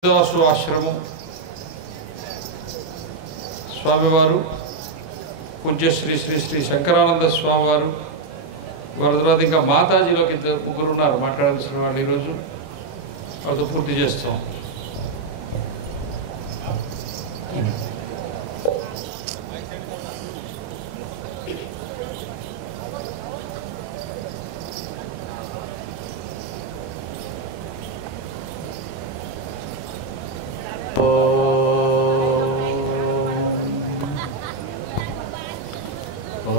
ఆశ్రమం స్వామివారు పూజ్య శ్రీ శ్రీ శ్రీ శంకరానంద స్వామివారు వారి తర్వాత ఇంకా మాతాజీలోకి ముగ్గురు ఉన్నారు మాట్లాడాల్సిన వాళ్ళు. ఈరోజు వాళ్ళతో పూర్తి చేస్తాం.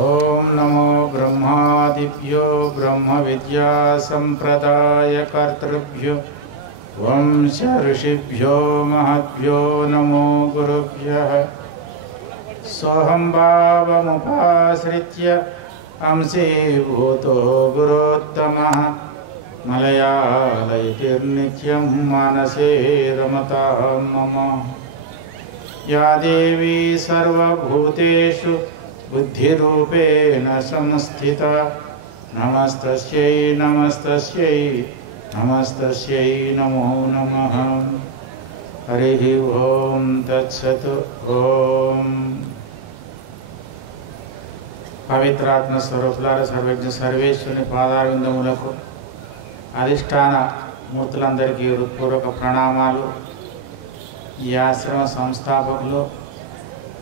ओम नमो ब्रह्मादिभ्यो ब्रह्म विद्या संप्रदाय कर्तृभ्यो वंश ऋषिभ्यो महद्भ्यो नमो गुरुभ्यः. सोहं भावमुपाश्रित्य अंशीभूतो गुरोत्तमः मलयालयतिर्नित्यं मनसे रमतां मम. या देवी सर्वभूतेषु बुद्धिरूपेण संस्थिता नमस्तस्यै नमस्तस्यै नमस्तस्यै नमो नमः. हरिः ओम तत्सत्. ओम పవిత్రాత్మ స్వరూపులారా సర్వజ్ఞ సర్వేశ్వరుని పాదారవిందములకు అధిష్టాన మూర్తులందరికీ హృత్పూర్వక ప్రణామాలు. ఈ ఆశ్రమ సంస్థాపకులు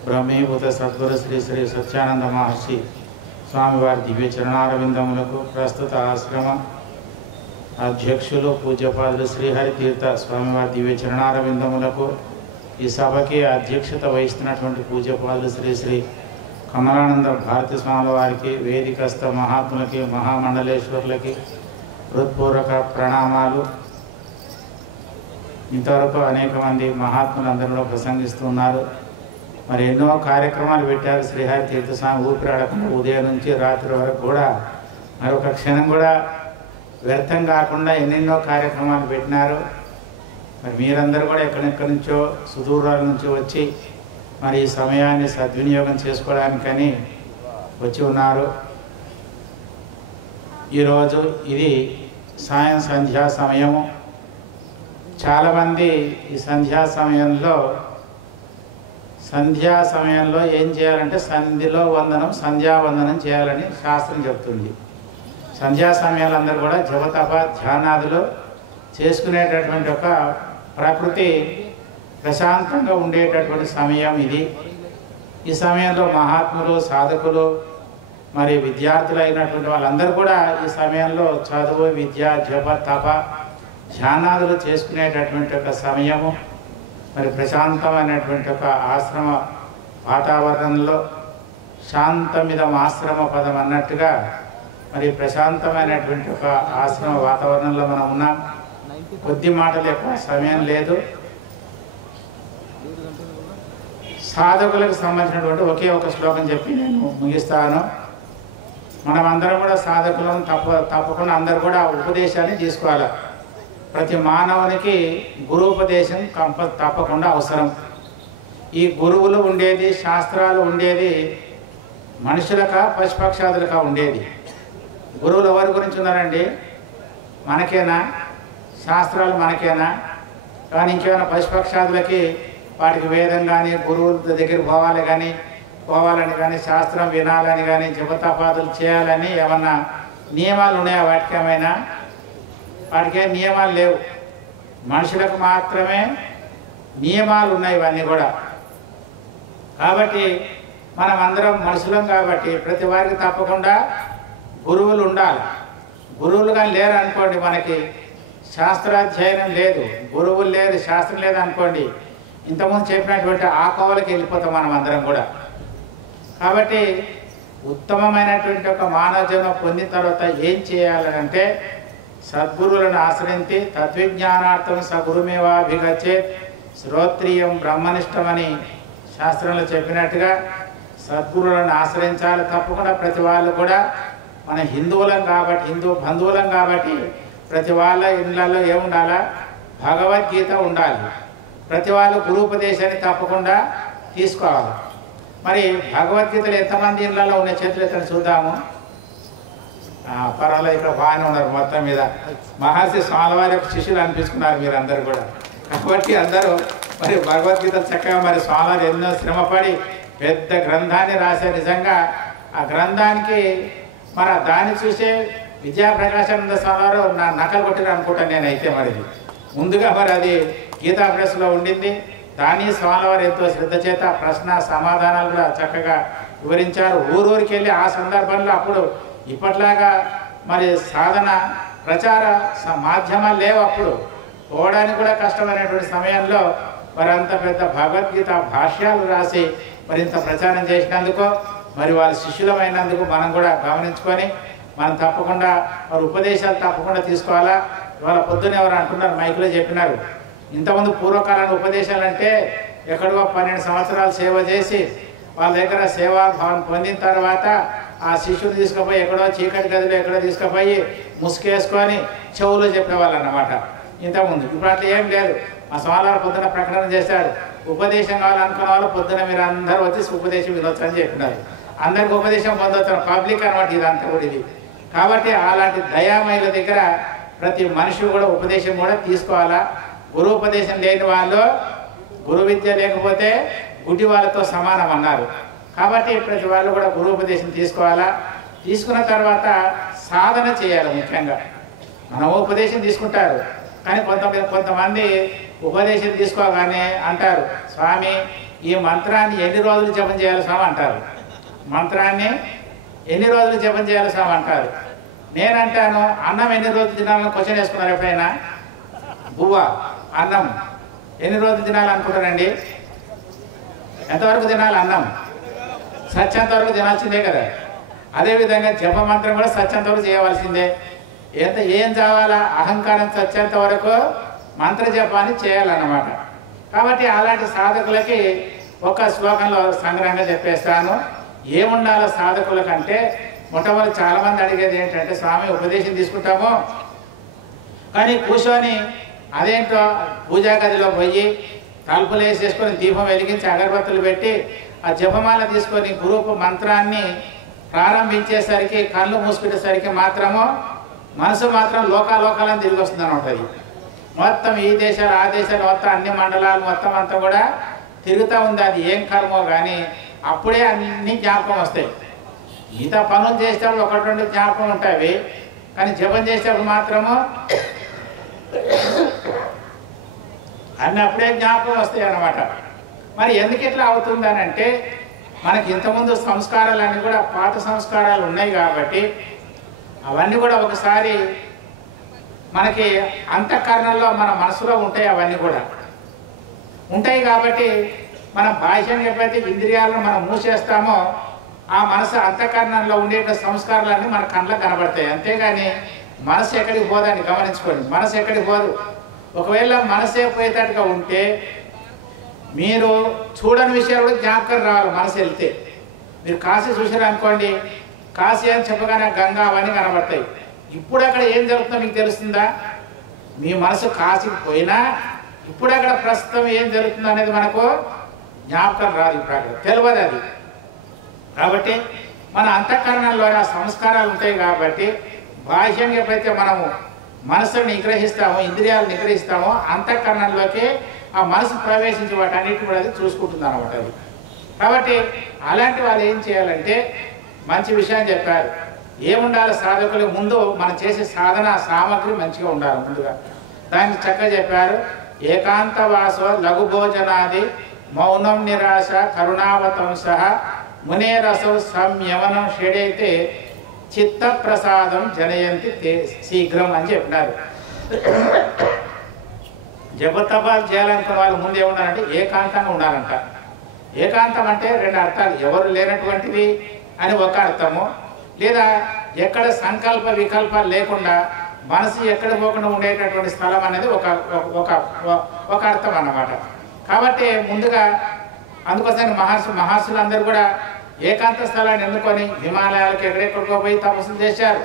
బ్రహ్మీభూత సద్గురు శ్రీ శ్రీ సత్యానంద మహర్షి స్వామివారి దివ్య చరణారవిందములకు, ప్రస్తుత ఆశ్రమ అధ్యక్షులు పూజ్యపాదులు శ్రీహరి తీర్థ స్వామివారి దివ్య చరణారవిందములకు, ఈ సభకి అధ్యక్షత వహిస్తున్నటువంటి పూజ్యపాదులు శ్రీ శ్రీ కమలానంద భారతి స్వాముల వారికి, వేదికస్థ మహాత్ములకి, మహామండలేశ్వరులకి హృత్పూర్వక ప్రణామాలు. ఇంతవరకు అనేక మంది మహాత్ములందరూ ప్రసంగిస్తున్నారు. మరి ఎన్నో కార్యక్రమాలు పెట్టారు. శ్రీహరి తీర్థస్వామి ఊపిరాడకుండా ఉదయం నుంచి రాత్రి వరకు కూడా మరొక క్షణం కూడా వ్యర్థం కాకుండా ఎన్నెన్నో కార్యక్రమాలు పెట్టినారు. మరి మీరందరూ కూడా ఎక్కడెక్కడి నుంచో సుదూరాల నుంచి వచ్చి మరి ఈ సమయాన్ని సద్వినియోగం చేసుకోవడానికని వచ్చి ఉన్నారు. ఈరోజు ఇది సాయం సంధ్యా సమయము. చాలామంది ఈ సంధ్యా సమయంలో ఏం చేయాలంటే సంధిలో వందనం, సంధ్యావందనం చేయాలని శాస్త్రం చెప్తుంది. సంధ్యా సమయాలు అందరూ కూడా జపతప ధ్యానాదులు చేసుకునేటటువంటి ఒక ప్రకృతి ప్రశాంతంగా ఉండేటటువంటి సమయం ఇది. ఈ సమయంలో మహాత్ములు, సాధకులు, మరి విద్యార్థులు అయినటువంటి వాళ్ళందరూ కూడా ఈ సమయంలో చదువు, విద్య, జప తప ధ్యానాదులు చేసుకునేటటువంటి ఒక సమయము. మరి ప్రశాంతమైనటువంటి ఒక ఆశ్రమ వాతావరణంలో శాంతమిదం ఆశ్రమ పదం అన్నట్టుగా మరి ప్రశాంతమైనటువంటి ఒక ఆశ్రమ వాతావరణంలో మనం ఉన్నాం. కొద్ది మాటలు ఎక్కువ సమయం లేదు. సాధకులకు సంబంధించినటువంటి ఒకే ఒక శ్లోకం చెప్పి నేను ముగిస్తాను. మనమందరం కూడా సాధకులను తప్పకుండా అందరూ కూడా ఉపదేశాన్ని తీసుకోవాలి. ప్రతి మానవునికి గురుపదేశం తప్పకుండా అవసరం. ఈ గురువులు ఉండేది, శాస్త్రాలు ఉండేది మనుషులకా పశుపక్షాదులకా ఉండేది? గురువులు ఎవరి గురించి ఉన్నారండి? మనకేనా? శాస్త్రాలు మనకేనా? కానీ ఇంకేమైనా పశుపక్షాదులకి వాటికి వేదం కానీ గురువుల దగ్గర పోవాలని కానీ శాస్త్రం వినాలని కానీ జపతపాదులు చేయాలని ఏమన్నా నియమాలు ఉన్నాయా? వాటికి ఏమైనా? వాటికే నియమాలు లేవు. మనుషులకు మాత్రమే నియమాలు ఉన్నాయి ఇవన్నీ కూడా. కాబట్టి మనం అందరం మనుషులం కాబట్టి ప్రతి వారికి తప్పకుండా గురువులు ఉండాలి. గురువులు కానీ లేరు అనుకోండి, మనకి శాస్త్రాధ్యయనం లేదు, గురువులు లేరు, శాస్త్రం లేదు అనుకోండి, ఇంతకుముందు చెప్పినటువంటి ఆ కోవలకి వెళ్ళిపోతాం మనం అందరం కూడా. కాబట్టి ఉత్తమమైనటువంటి ఒక మానవ జన్మ పొందిన తర్వాత ఏం చేయాలంటే సద్గురువులను ఆశ్రయించి తద్విజ్ఞానార్థం సగురుమేవాభిగచ్చేత్ శ్రోత్రియం బ్రహ్మనిష్టమని శాస్త్రంలో చెప్పినట్టుగా సద్గురువులను ఆశ్రయించాలి. తప్పకుండా ప్రతి వాళ్ళు కూడా మన హిందువులం కాబట్టి, హిందూ బంధువులం కాబట్టి ప్రతి వాళ్ళ ఇళ్ళల్లో ఏముండాలా? భగవద్గీత ఉండాలి. ప్రతి వాళ్ళు గురుపదేశాన్ని తప్పకుండా తీసుకోవాలి. మరి భగవద్గీతలు ఎంతమంది ఇళ్ళల్లో ఉన్న చేతులు ఎత్తండి చూద్దాము. పర్వాలేదు, ఇక్కడ బాగానే ఉన్నారు మొత్తం మీద. మహర్షి స్వామివారి యొక్క శిష్యులు అనిపించుకున్నారు మీరందరూ కూడా. కాబట్టి అందరూ మరి భగవద్గీత చక్కగా మరి స్వామివారు ఎన్నో శ్రమపడి పెద్ద గ్రంథాన్ని రాశారు. నిజంగా ఆ గ్రంథానికి మరి దాన్ని చూసే విద్యాప్రకాశానంద స్వామివారు నా నకలు కొట్టిన అనుకుంటాను నేనైతే. మరి ముందుగా మరి అది గీతా ప్రెస్లో ఉండింది. దాని స్వామివారు ఎంతో శ్రద్ధ చేత ప్రశ్న సమాధానాలు కూడా చక్కగా వివరించారు. ఊరూరికి వెళ్ళి ఆ సందర్భంలో అప్పుడు ఇప్పట్లాగా మరి సాధన ప్రచార మాధ్యమాలు లేవు. అప్పుడు పోవడానికి కూడా కష్టమైనటువంటి సమయంలో మరి అంత పెద్ద భగవద్గీత భాష్యాలు రాసి మరి ఇంత ప్రచారం చేసినందుకు మరి వాళ్ళ శిష్యులమైనందుకు మనం కూడా గమనించుకొని మనం తప్పకుండా మరి ఉపదేశాలు తప్పకుండా తీసుకోవాలా. ఇవాళ పొద్దున్న ఎవరు అంటున్నారు, మైకులో చెప్పినారు, ఇంతకుముందు పూర్వకాలంలో ఉపదేశాలు అంటే ఎక్కడో 12 సంవత్సరాలు సేవ చేసి వాళ్ళ దగ్గర సేవాభావం పొందిన తర్వాత ఆ శిష్యుని తీసుకుపోయి ఎక్కడో చీకటి గదిలో ఎక్కడో తీసుకుపోయి ముసుకేసుకొని చెవులో చెప్పేవాళ్ళు అన్నమాట ఇంతకుముందు. ఇప్పుడు అట్లా ఏం లేదు. మా స్వామివారు పొద్దున ప్రకటన చేశాడు, ఉపదేశం కావాలనుకున్న వాళ్ళు పొద్దున మీరు అందరూ వచ్చి ఉపదేశం వినొచ్చు అని చెప్పినారు. అందరికి ఉపదేశం పొందొచ్చు, పబ్లిక్ అనమాట ఇదంతా కూడా ఇది. కాబట్టి అలాంటి దయామయుల దగ్గర ప్రతి మనిషి కూడా ఉపదేశం కూడా తీసుకోవాలా. గురు ఉపదేశం లేని వాళ్ళు గురు విద్య లేకపోతే గుడ్డి వాళ్ళతో సమానం అన్నారు. కాబట్టి ప్రతి వాళ్ళు కూడా గురు ఉపదేశం తీసుకోవాలా. తీసుకున్న తర్వాత సాధన చేయాలి. ముఖ్యంగా మనం ఉపదేశం తీసుకుంటారు, కానీ కొంతమంది ఉపదేశం తీసుకోగానే అంటారు, స్వామి ఈ మంత్రాన్ని ఎన్ని రోజులు జపం చేయాలి స్వామి అంటారు. మంత్రాన్ని ఎన్ని రోజులు జపం చేయాలి స్వామి అంటారు. నేనంటాను, అన్నం ఎన్ని రోజులు తినాలని క్వశ్చన్ వేసుకున్నారు ఎప్పుడైనా? బువ్వ అన్నం ఎన్ని రోజులు తినాలనుకుంటారండి? ఎంతవరకు తినాలి అన్నం? సత్యంత వరకు తినాల్సిందే కదా. అదేవిధంగా జపమంత్రం కూడా సత్యంత వరకు చేయవలసిందే. ఏం చావాలా? అహంకారం సత్యంత వరకు మంత్ర జపాన్ని చేయాలన్నమాట. కాబట్టి అలాంటి సాధకులకి ఒక శ్లోకంలో సంగ్రహంగా చెప్పేస్తాను. ఏముండాలో సాధకులకంటే మొట్టమొదటి చాలామంది అడిగేది ఏంటంటే, స్వామి ఉపదేశం తీసుకుంటాము కానీ కూర్చొని అదేంటో పూజా గదిలో పోయి తలుపులు వేసేసుకొని దీపం వెలిగించి అగరబత్తులు పెట్టి ఆ జపమాల తీసుకొని గురువు మంత్రాన్ని ప్రారంభించేసరికి కళ్ళు మూసుకునేసరికి మాత్రము మనసు మాత్రం లోకాలని తిరిగి వస్తుంది అనమాట. మొత్తం ఈ దేశాలు ఆ దేశాలు మొత్తం అన్ని మండలాలు మొత్తం అంతా కూడా తిరుగుతూ ఉంది. అది ఏం కర్మో కానీ అప్పుడే అన్ని జ్ఞాపకం వస్తాయి. మిగతా పనులు చేసేటప్పుడు 1-2 జ్ఞాపకం ఉంటాయి, కానీ జపం చేసేటప్పుడు మాత్రము అన్నీ అప్పుడే జ్ఞాపకం వస్తాయి అన్నమాట. మరి ఎందుకు ఇట్లా అవుతుందని అంటే, మనకి ఇంతకుముందు సంస్కారాలన్నీ కూడా పాత సంస్కారాలు ఉన్నాయి కాబట్టి అవన్నీ కూడా ఒకసారి మనకి అంతఃకరణలో మన మనసులో ఉంటాయి. అవన్నీ కూడా ఉంటాయి కాబట్టి మనం బాహ్యంగా ఎప్పుడైతే ఇంద్రియాలను మనం మూసేస్తామో ఆ మనసు అంతఃకరణంలో ఉండే సంస్కారాలన్నీ మన కళ్ళకు కనబడతాయి. అంతేగాని మనసు ఎక్కడికి పోదని గమనించుకోండి. మనసు ఎక్కడికి పోదు. ఒకవేళ మనసే పోయేటట్టుగా ఉంటే మీరు చూడని విషయాలు కూడా జ్ఞాపకం రావాలి. మనసు వెళ్తే మీరు కాశీ చూసారు అనుకోండి, కాశీ అని చెప్పగానే గంగా అవన్నీ కనబడతాయి. ఇప్పుడు అక్కడ ఏం జరుగుతుందో మీకు తెలుస్తుందా? మీ మనసు కాశీకి పోయినా ఇప్పుడు అక్కడ ప్రస్తుతం ఏం జరుగుతుందో అనేది మనకు జ్ఞాపకం రాదు. ఇప్పుడు అక్కడ తెలియదు అది. కాబట్టి మన అంతఃకరణంలో ఆ సంస్కారాలు ఉంటాయి కాబట్టి బాహ్యంగా ఎప్పుడైతే మనము మనసును నిగ్రహిస్తామో, ఇంద్రియాలు నిగ్రహిస్తామో, అంతఃకరణంలోకి ఆ మనసు ప్రవేశించి వాటన్నిటి కూడా అది చూసుకుంటుంది అన్నమాట అది. కాబట్టి అలాంటి వాళ్ళు ఏం చేయాలంటే మంచి విషయం చెప్పారు. ఏముండాలి సాధకులకు? ముందు మనం చేసే సాధన సామగ్రి మంచిగా ఉండాలి. ముందుగా దాన్ని చక్కగా చెప్పారు. ఏకాంతవాసో లఘు భోజనాది మౌనం నిరాశ కరుణావతంస మునేరసౌ సంయమనం షేడైతే చిత్త ప్రసాదం జనయంతి శీఘ్రం అని చెప్పినారు. జపతపాలు చేయాలనుకున్న వాళ్ళు ముందు ఏముండాలంటే ఏకాంతంగా ఉండాలంట. ఏకాంతం అంటే 2 అర్థాలు. ఎవరు లేనటువంటిది అని ఒక అర్థము, లేదా ఎక్కడ సంకల్ప వికల్పాలు లేకుండా మనసు ఎక్కడ పోకుండా ఉండేటటువంటి స్థలం అనేది ఒక అర్థం అన్నమాట. కాబట్టి ముందుగా అందుకోసం మహర్షులందరూ కూడా ఏకాంత స్థలాన్ని ఎన్నుకొని హిమాలయాలకు ఎక్కడెక్కడికో పోయి తపస్సులు చేశారు.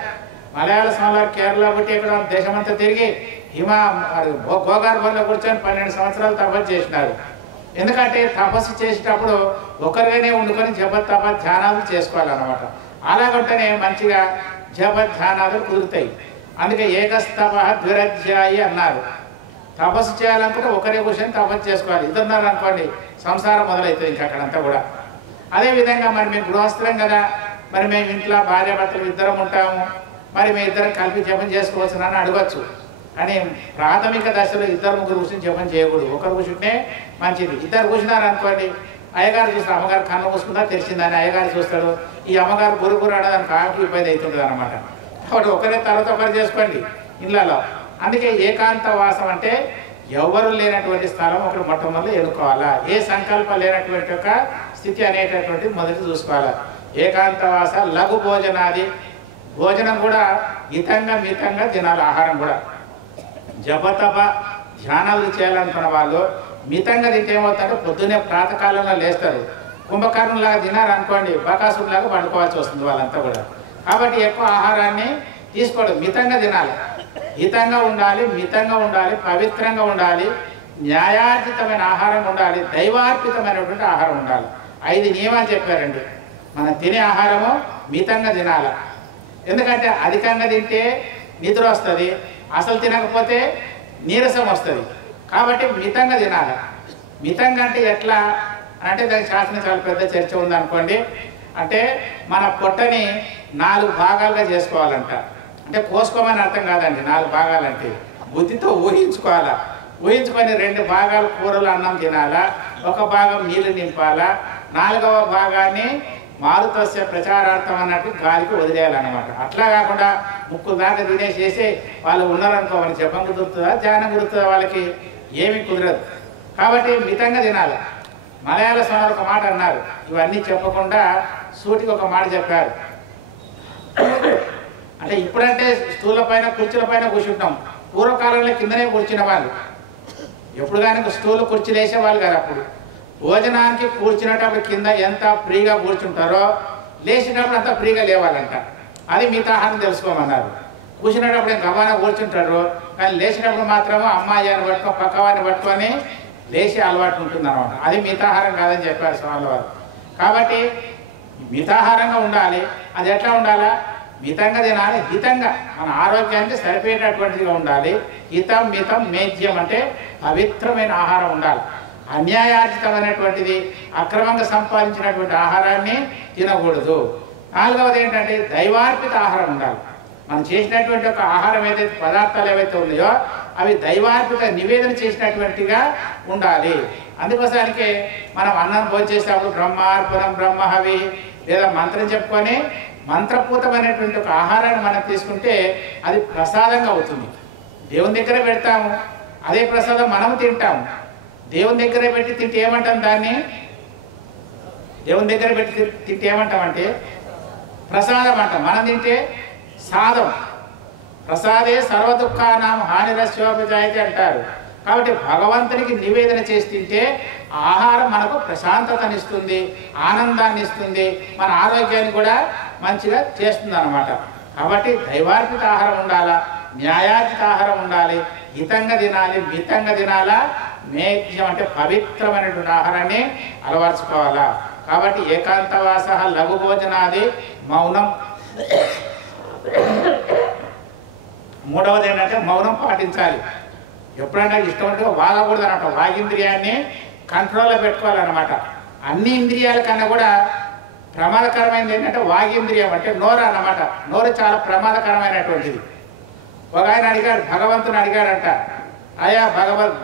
మలయాళ స్వామివారు కేరళ బట్టి ఇక్కడ దేశమంతా తిరిగి గోగార్భంలో కూర్చొని 12 సంవత్సరాలు తపస్సు చేసినారు. ఎందుకంటే తపస్సు చేసేటప్పుడు ఒకరిగానే వండుకొని జప తప ధ్యానాలు చేసుకోవాలన్నమాట. అలాగంటేనే మంచిగా జప ధ్యానాలు కుదురుతాయి. అందుకే ఏకస్తప ద్విరధ్యాయి అన్నారు. తపస్సు చేయాలనుకుంటే ఒకరే కూర్చొని తపస్సు చేసుకోవాలి. ఇద్దరున్నారు అనుకోండి సంసారం మొదలవుతుంది ఇంకా అక్కడంతా కూడా. అదేవిధంగా మరి మేము గృహస్థులం కదా, మరి మేము ఇంట్లో భార్యాభర్తలు ఇద్దరం ఉంటాము, మరి మేము ఇద్దరం కలిపి జపం చేసుకోవచ్చు అని అడగచ్చు. కానీ ప్రాథమిక దశలో ఇద్దరు ముగ్గురు కూర్చొని జపం చేయకూడదు. ఒకరు కూర్చుంటే మంచిది. ఇద్దరు కూర్చున్నారు అనుకోండి, అయ్యగారు చూస్తారు, అమ్మగారు కన్ను మూసుకుందా తెరిచిందని అయ్యగారు చూస్తాడు, ఈ అమ్మగారు గురుగురు ఆడదానికి కాకి ఇబ్బంది అవుతుంటుంది అనమాట. కాబట్టి ఒకరే తర్వాత ఒకరు చేసుకోండి ఇళ్ళలో. అందుకే ఏకాంత వాసం అంటే ఎవరు లేనటువంటి స్థలం ఒకరు మొట్టమొదటి ఎన్నుకోవాలా. ఏ సంకల్పం లేనటువంటి ఒక స్థితి అనేటటువంటి మొదటి చూసుకోవాలా. ఏకాంతవాస లఘు భోజనాది, భోజనం కూడా మితంగా తినాలి. ఆహారం కూడా జపతప ధ్యానాలు చేయాలనుకున్న వాళ్ళు మితంగా తింటే ఏమవుతుందంటే పొద్దున్నే ప్రాతకాలంలో లేస్తారు, కుంభకర్ణంలాగా తినారు అనుకోండి బకాసులాగా పండుకోవాల్సి వస్తుంది వాళ్ళంతా కూడా. కాబట్టి ఎక్కువ ఆహారాన్ని తీసుకోవడం, మితంగా తినాలి, హితంగా ఉండాలి, మితంగా ఉండాలి, పవిత్రంగా ఉండాలి, న్యాయార్జితమైన ఆహారం ఉండాలి, దైవార్పితమైనటువంటి ఆహారం ఉండాలి. 5 నియమాలు చెప్పారండి. మనం తినే ఆహారము మితంగా తినాలి. ఎందుకంటే అధికంగా తింటే నిద్ర వస్తుంది, అసలు తినకపోతే నీరసం వస్తుంది. కాబట్టి మితంగా తినాలి. మితంగా అంటే ఎట్లా అంటే దానికి శాస్త్రం చాలా పెద్ద చర్చ ఉందనుకోండి. అంటే మన పొట్టని 4 భాగాలుగా చేసుకోవాలంట. అంటే కోసుకోమని అర్థం కాదండి. 4 భాగాలంటే బుద్ధితో ఊహించుకోవాలా. ఊహించుకొని 2 భాగాలు కూరలు అన్నం తినాలా, 1 భాగం నీళ్లు నింపాలా, 4వ భాగాన్ని మారుతస్య ప్రచారార్థం అన్నట్టు గాలికి వదిలేయాలన్నమాట. అట్లా కాకుండా ముక్కులు దాకా తినేసేసి వాళ్ళు ఉన్నారనుకో, వాళ్ళకి జపం కుదురుతుందా ధ్యానం కుదురుతుందా, వాళ్ళకి ఏమీ కుదరదు. కాబట్టి మితంగా తినాలి. మలయాళ స్వామి ఒక మాట అన్నారు, ఇవన్నీ చెప్పకుండా సూటికి ఒక మాట చెప్పారు. అంటే ఇప్పుడంటే స్టూళ్ళ పైన కుర్చీల పైన కూర్చుంటాం, పూర్వకాలంలో కిందనే కూర్చున్న వాళ్ళు. ఎప్పుడు కానీ స్టూళ్ళు కుర్చీలు వేసేవాళ్ళు కదా. అప్పుడు భోజనానికి కూర్చునేటప్పుడు కింద ఎంత ఫ్రీగా కూర్చుంటారో లేచేటప్పుడు అంత ఫ్రీగా లేవాలంట. అది మితాహారం తెలుసుకోమన్నారు. కూర్చునేటప్పుడు గబానా కూర్చుంటారు, కానీ లేచినప్పుడు మాత్రము అమ్మాయి అని పట్టుకొని పక్కవాడిని పట్టుకొని లేచి అలవాటు ఉంటుంది అనమాట. అది మితాహారం కాదని చెప్పారు స్వామి వారు. కాబట్టి మితాహారంగా ఉండాలి. అది ఎట్లా ఉండాలా? మితంగా తినాలి, హితంగా మన ఆరోగ్యానికి సరిపోయేటటువంటిదిగా ఉండాలి. హితం మితం మేధ్యం అంటే పవిత్రమైన ఆహారం ఉండాలి. అన్యాయార్జితమైనటువంటిది అక్రమంగా సంపాదించినటువంటి ఆహారాన్ని తినకూడదు. 4వది ఏంటంటే దైవార్పిత ఆహారం ఉండాలి. మనం చేసినటువంటి ఒక ఆహారం ఏదైతే పదార్థాలు ఏవైతే ఉన్నాయో అవి దైవార్పిత నివేదన చేసినటువంటిగా ఉండాలి. అందుకోసానికి మనం అన్నం భోజనం చేసేటప్పుడు బ్రహ్మార్పణం బ్రహ్మహవి లేదా మంత్రం చెప్పుకొని మంత్రపూతమైనటువంటి ఒక ఆహారాన్ని మనం తీసుకుంటే అది ప్రసాదంగా అవుతుంది. దేవుని దగ్గర పెడతాము, అదే ప్రసాదం మనము తింటాము. దేవుని దగ్గర పెట్టి తింటే ఏమంటాం? దాన్ని దేవుని దగ్గర పెట్టి తింటే ఏమంటామంటే ప్రసాదం అంటాం. మనం తింటే సాదం. ప్రసాదే సర్వదుఃఖానాం హానిరస్యోపజాయితే అంటారు. కాబట్టి భగవంతునికి నివేదన చేసి తింటే ఆహారం మనకు ప్రశాంతతనిస్తుంది, ఆనందాన్ని ఇస్తుంది, మన ఆరోగ్యాన్ని కూడా మంచిగా చేస్తుంది అన్నమాట. కాబట్టి దైవార్పిత ఆహారం ఉండాలా, న్యాయార్జిత ఆహారం ఉండాలి, హితంగా తినాలి, మితంగా తినాలా, మేధ్యం అంటే పవిత్రమైనటువంటి ఆహారాన్ని అలవర్చుకోవాలా. కాబట్టి ఏకాంతవాస లఘు భోజనాది మౌనం. 3వది ఏంటంటే మౌనం పాటించాలి. ఎప్పుడైనా ఇష్టం ఉంటే వాగకూడదు అనమాట. వాగింద్రియాన్ని కంట్రోల్లో పెట్టుకోవాలన్నమాట. అన్ని ఇంద్రియాల కన్నా కూడా ప్రమాదకరమైనది ఏంటంటే వాగింద్రియం అంటే నోరు అన్నమాట. నోరు చాలా ప్రమాదకరమైనటువంటిది. ఒక ఆయన అడిగాడు, భగవంతుని అడిగాడంట, అయ్యా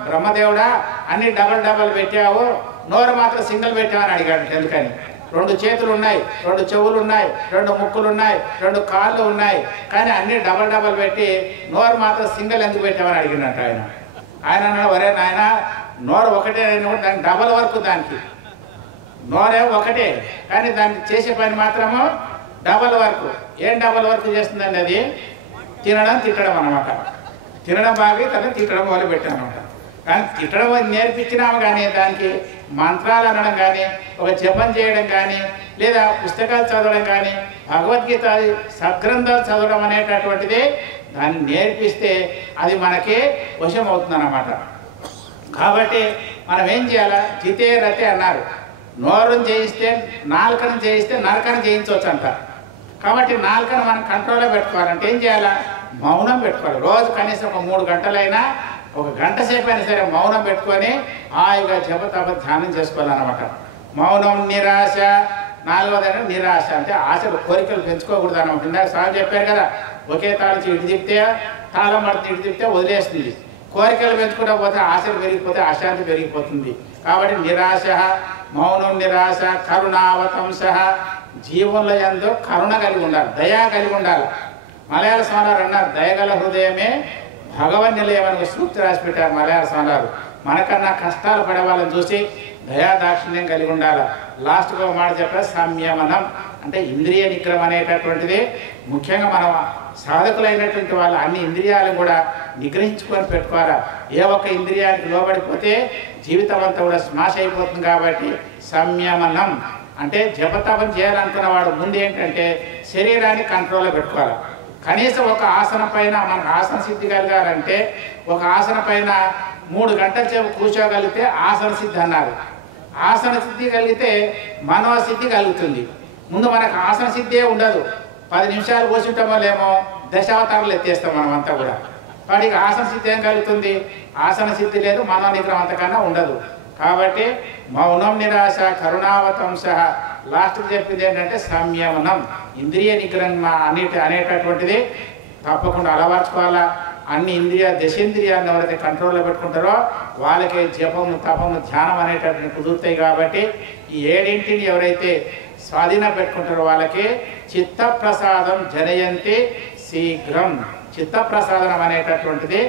బ్రహ్మదేవుడా అన్ని డబల్ పెట్టావు, నోరు మాత్రం సింగిల్ పెట్టావని అడిగాడు. ఎందుకని? 2 చేతులు ఉన్నాయి, 2 చెవులు ఉన్నాయి, 2 ముక్కులు ఉన్నాయి, 2 కాళ్ళు ఉన్నాయి, కానీ అన్ని డబల్ పెట్టి నోరు మాత్రం సింగిల్ ఎందుకు పెట్టామని అడిగినట్టు ఆయన. ఆయన అన్నాడు, ఒరే నాయన నోరు ఒకటే, దానికి డబల్ వర్క్. దానికి నోరే ఒకటే, కానీ దాన్ని చేసే పని మాత్రము డబల్ వర్క్. ఏం డబల్ వర్క్ చేస్తుందండి? అది తినడం తిట్టడం అన్నమాట. తినడం బాగా తను తిట్టడం మొదలుపెట్టాను అనమాట. కానీ తిట్టడం నేర్పించినాము, కానీ దానికి మంత్రాలు అనడం కానీ, ఒక జపం చేయడం కానీ, లేదా పుస్తకాలు చదవడం కానీ, భగవద్గీత సద్గ్రంథాలు చదవడం అనేటటువంటిది దాన్ని నేర్పిస్తే అది మనకి వశం అవుతుందన్నమాట. కాబట్టి మనం ఏం చేయాలా? జితే రతే అన్నారు. నోరుని చేయిస్తే, నాలుకను చేయిస్తే నరకను చేయించవచ్చు అంట. కాబట్టి నాలుకను మనం కంట్రోల్లో పెట్టుకోవాలంటే ఏం చేయాలా? మౌనం పెట్టుకోవాలి. రోజు కనీసం ఒక 3 గంటలైనా ఒక గంట సేపు అయినా సరే మౌనం పెట్టుకొని హాయిగా జపతప ధ్యానం చేసుకోవాలన్నమాట. మౌనం నిరాశ. నాలుగోదంటే నిరాశ, అంటే ఆశలు కోరికలు పెంచుకోకూడదు అన్నమాట. ఇందాక సార్ చెప్పారు కదా, ఒకే తాళం ఇటు తిప్పితే తాళం పడుతుంది, ఇటు తిప్పితే వదిలేస్తుంది. కోరికలు పెంచుకుంటూ పోతే ఆశలు పెరిగిపోతే అశాంతి పెరిగిపోతుంది. కాబట్టి నిరాశ, మౌనం నిరాశ. కరుణావతంస, జీవుల యందు కరుణ కలిగి ఉండాలి, దయా కలిగి ఉండాలి. మలయాళ స్వామి అన్నారు, దయగల హృదయమే భగవన్ నిలయం అని సూక్తి రాసి పెట్టారు మలయాళ స్వామి. మనకన్నా కష్టాలు పడే వాళ్ళని చూసి దయాదాక్షిణ్యం కలిగి ఉండాలి. లాస్ట్గా ఒక మాట చెప్పారు, సంయమనం అంటే ఇంద్రియ నిగ్రహం అనేటటువంటిది. ముఖ్యంగా మనం సాధకులైనటువంటి వాళ్ళు అన్ని ఇంద్రియాలను కూడా నిగ్రహించుకొని పెట్టుకోవాలి. ఏ ఒక్క ఇంద్రియానికి లోబడిపోతే జీవితం అంతా కూడా స్మాష్ అయిపోతుంది. కాబట్టి సంయమనం అంటే జపతపం చేయాలనుకున్న వాడు ముందు ఏంటంటే శరీరాన్ని కంట్రోల్లో పెట్టుకోవాలి. కనీసం ఒక ఆసనం పైన మనకు ఆసన సిద్ధి కలగాలంటే ఒక ఆసనం పైన 3 గంటల సేపు కూర్చోగలిగితే ఆసన సిద్ధి అన్నారు. ఆసన సిద్ధి కలిగితే మనోసిద్ధి కలుగుతుంది. ముందు మనకు ఆసన సిద్ధే ఉండదు. 10 నిమిషాలు కూర్చుంటామో లేమో దశావతారాలు ఎత్తేస్తాం మనం అంతా కూడా. వాడికి ఆసన సిద్ధి ఏం కలుగుతుంది? ఆసన సిద్ధి లేదు, మనో నిగ్రహం అంతకన్నా ఉండదు. కాబట్టి మౌనం నిరాశ కరుణావతంస. లాస్ట్కి చెప్పింది ఏంటంటే సంయమనం, ఇంద్రియ నిగ్రహం అనేటటువంటిది తప్పకుండా అలవర్చుకోవాలా. అన్ని దశేంద్రియాన్ని ఎవరైతే కంట్రోల్లో పెట్టుకుంటారో వాళ్ళకే జపము తపము ధ్యానం అనేటటువంటి కుదురుతాయి. కాబట్టి ఈ 7 ఎవరైతే స్వాధీనం పెట్టుకుంటారో వాళ్ళకి చిత్త ప్రసాదం జనయంతి శీఘ్రం. చిత్త ప్రసాదనం అనేటటువంటిది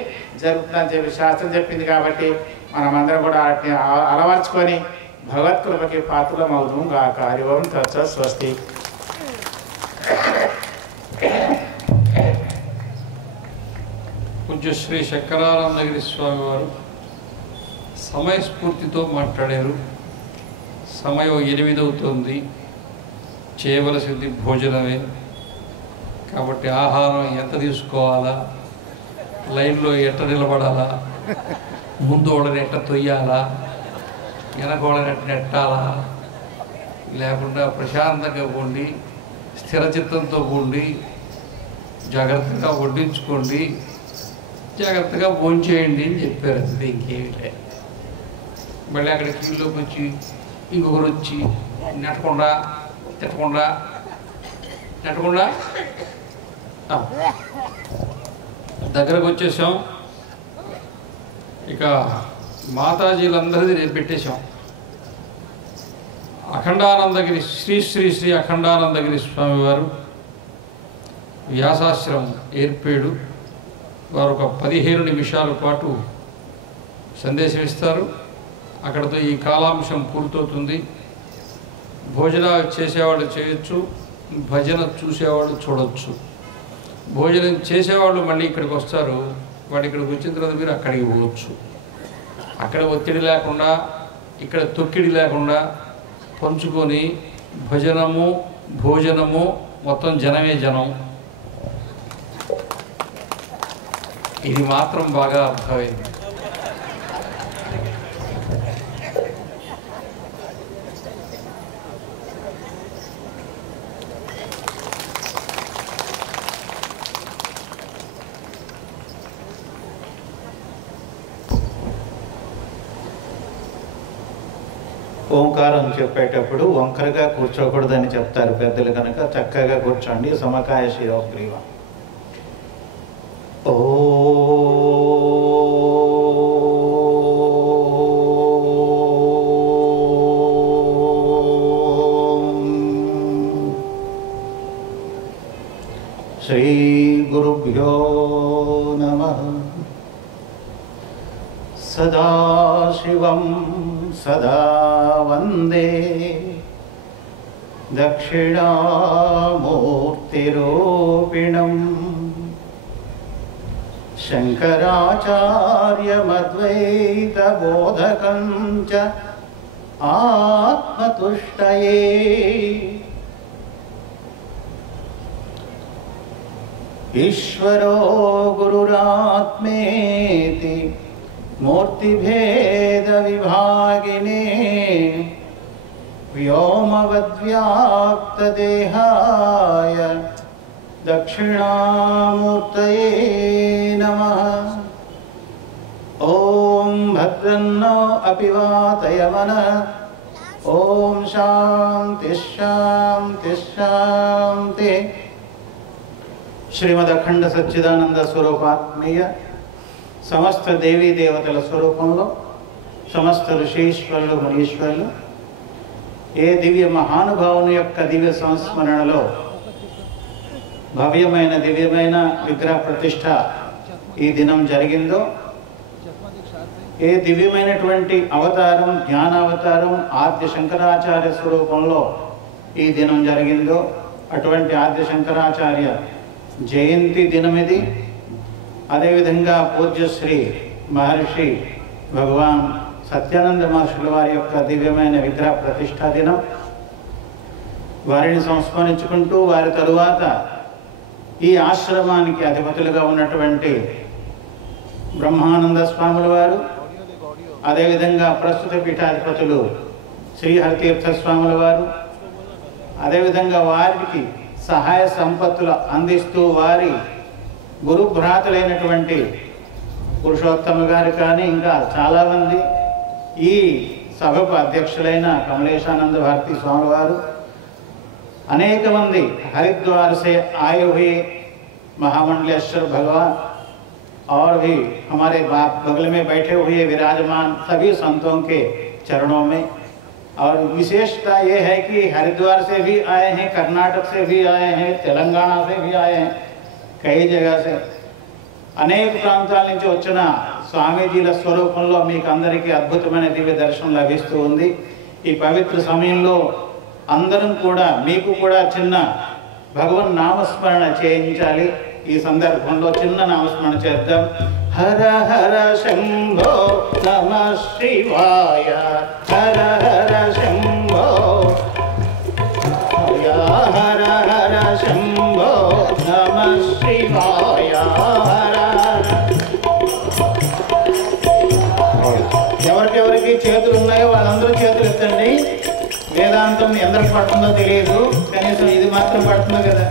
జరుగుతుందని చెప్పి శాస్త్రం చెప్పింది. కాబట్టి మనమందరం కూడా వాటిని అలవర్చుకొని భగవత్కృపకి పాత్రలం అవుదాం గాక. హరి ఓం తత్సత్. స్వస్తి. పూజ్య శ్రీ శంకరానందగిరి స్వామి వారు సమయస్ఫూర్తితో మాట్లాడారు. సమయం 8 అవుతుంది. చేయవలసింది భోజనమే. కాబట్టి ఆహారం ఎంత తీసుకోవాలా, లైన్లో ఎట్ట నిలబడాలా, ముందు వాళ్ళని ఎట్ట తొయ్యాలా, వెనక వాళ్ళని ఎట్ట నెట్టాలా, లేకుండా ప్రశాంతంగా ఉండి స్థిరచిత్తంతో ఉండి జాగ్రత్తగా వడ్డించుకోండి, జాగ్రత్తగా భోంచేయండి అని చెప్పారు. అంతే, ఇంకేమిటే. మళ్ళీ అక్కడ క్యూలోకి వచ్చి ఇంకొకరు వచ్చి నెట్టకుండా దగ్గరకు వచ్చేసాం. ఇక మాతాజీలందరిది నేను పెట్టేశాం. అఖండానందగిరి శ్రీ శ్రీ శ్రీ అఖండానందగిరి స్వామివారు వ్యాసాశ్రమం ఏర్పేడు వారు ఒక 15 నిమిషాల పాటు సందేశం ఇస్తారు. అక్కడితో ఈ కాలాంశం పూర్తవుతుంది. భోజనాలు చేసేవాళ్ళు చేయొచ్చు, భజన చూసేవాళ్ళు చూడవచ్చు. భోజనం చేసేవాళ్ళు మళ్ళీ ఇక్కడికి వస్తారు. వాడు ఇక్కడికి వచ్చిన తర్వాత మీరు అక్కడికి పోవచ్చు. అక్కడ ఒత్తిడి లేకుండా, ఇక్కడ తొక్కిడి లేకుండా పంచుకొని భజనము భోజనము మొత్తం జనమే జనం. ఇది మాత్రం బాగా అర్థమైంది. ఓంకారం చెప్పేటప్పుడు వంకరగా కూర్చోకూడదని చెప్తారు పెద్దలు కనుక చక్కగా కూర్చోండి. సమకాయ శిరోగ్రీవ. ఓ శ్రీ గురుభ్యో నమః. సదాశివం సదా వందే దక్షిణామూర్తిరూపిణం శంకరాచార్యమద్వైతబోధకం చ ఆత్మతుష్టయే ఈశ్వరో గురురాత్మేతి మూర్తిభేద విభాగినే వ్యోమవద్వ్యాప్తదేహాయ దక్షిణామూర్తయే నమః. भद्रन्नो अपि वातयमनः ओम शांति शांति शांति। శ్రీమద్ అఖండ సచ్చిదానంద స్వరూపాత్మీయ సమస్త దేవీ దేవతల స్వరూపంలో సమస్త ఋషీశ్వరులు మునీశ్వరులు ఏ దివ్య మహానుభావుని యొక్క దివ్య సంస్మరణలో భవ్యమైన దివ్యమైన విగ్రహ ప్రతిష్ఠ ఈ దినం జరిగిందో, ఏ దివ్యమైనటువంటి అవతారం జ్ఞానావతారం ఆద్య శంకరాచార్య స్వరూపంలో ఈ దినం జరిగిందో అటువంటి ఆద్య శంకరాచార్య జయంతి దినమిది. అదేవిధంగా పూజ్యశ్రీ మహర్షి భగవాన్ సత్యానంద మహర్షుల వారి యొక్క దివ్యమైన విగ్రహ ప్రతిష్ఠా దినం. వారిని సంస్మరించుకుంటూ వారి తరువాత ఈ ఆశ్రమానికి అధిపతులుగా ఉన్నటువంటి బ్రహ్మానంద స్వాముల వారు, అదేవిధంగా ప్రస్తుత పీఠాధిపతులు శ్రీహరితీర్థ స్వాముల వారు, అదేవిధంగా వారికి సహాయ సంపత్తులు అందిస్తూ వారి గురుభ్రాతులైనటువంటి పురుషోత్తమ గారు కానీ ఇంకా చాలామంది, ఈ సభకు అధ్యక్షులైన కమలేశానంద భారతీ స్వామి వారు, అనేక మంది हरिद्वार से आए हुए महामंडलेश्वर भगवान और भी हमारे बगल में बैठे हुए विराजमान सभी संतों के चरणों में। और विशेषता ये है कि हरिद्वार से भी आए हैं, कर्नाटक से भी आए हैं, तेलंगाना से भी आए हैं, कई जगह से అనేక ప్రాంతాల నుంచి వచ్చిన స్వామీజీల స్వరూపంలో మీకు అందరికీ అద్భుతమైన దివ్య దర్శనం లభిస్తూ ఉంది. ఈ పవిత్ర సమయంలో అందరం కూడా మీకు కూడా చిన్న భగవన్ నామస్మరణ చేయించాలి. ఈ సందర్భంలో చిన్న నామస్మరణ చేద్దాం. హర హర శంభో నమః శివాయ, హర హర శంభో, హర హర శంభో నమః శివాయ. ఎవరికెవరికి చేతులు ఉన్నాయో వాళ్ళందరూ చేతులు ఎత్తండి. వేదాంతం ఎందరికి పడుతుందో తెలియదు, కనీసం ఇది మాత్రం పడుతుంది కదా.